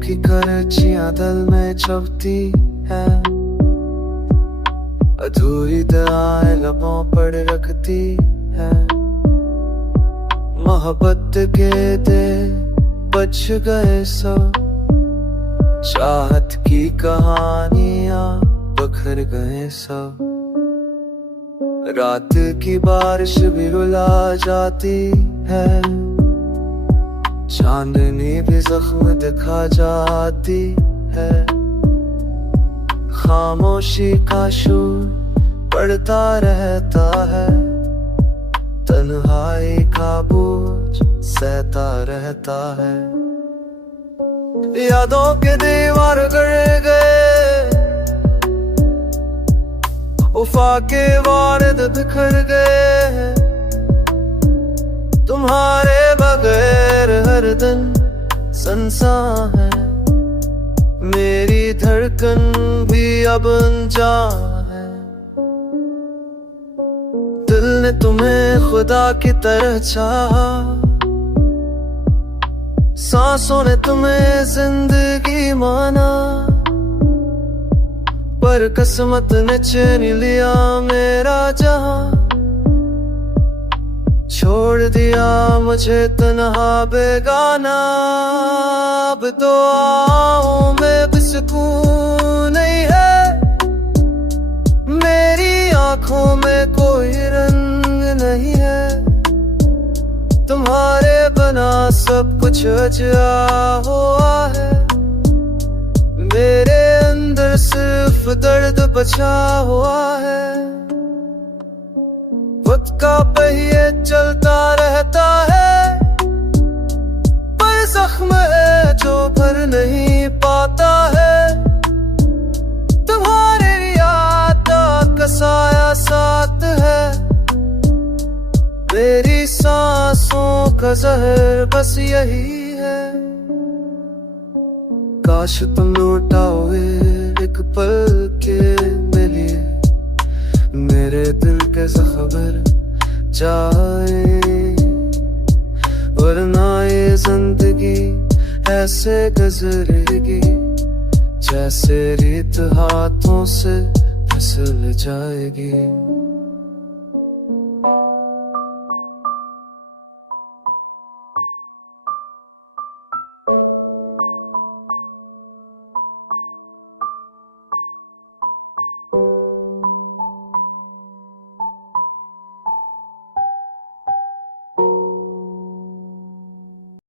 की करचियां दिल में चुभती है, अधूरी दुआएं लबों पर रखती है। मोहब्बत के दे बच गए सब, चाहत की कहानियां बखर गए सब। रात की बारिश भी रुला जाती है, चांदनी भी जख्म दिखा जाती है। खामोशी का शोर पड़ता रहता है, तन्हाई का बोझ सहता रहता है। यादों के दीवार गड़ गए, वफा के वारिद बिखर गए। तुम्हारे बगैर हर दिन सुनसान है, मेरी धड़कन भी अब अनजान है। दिल ने तुम्हें खुदा की तरह चाहा, सांसों ने तुम्हें जिंदगी माना, पर किस्मत ने छीन लिया मेरा जहां। छोड़ दिया मुझे तन्हा बेगाना, अब दुआओं में भी सुकून नहीं है, मेरी आंखों में कोई रंग नहीं है। तुम्हारे बिना सब कुछ अजरा हुआ है, मेरे अंदर सिर्फ दर्द बचा हुआ है। वक्त का पहिए चलता रहता है, पर जख्म है जो भर नहीं पाता है। तुम्हारे याद का साया साथ है, मेरी सांसों का जहर बस यही है। काश तुम लौट आओगे एक पल के लिए, मेरे दिल के खबर जाए। वरना ये जिंदगी ऐसे गुजरेगी, जैसे रेत हाथों से फिसल जाएगी।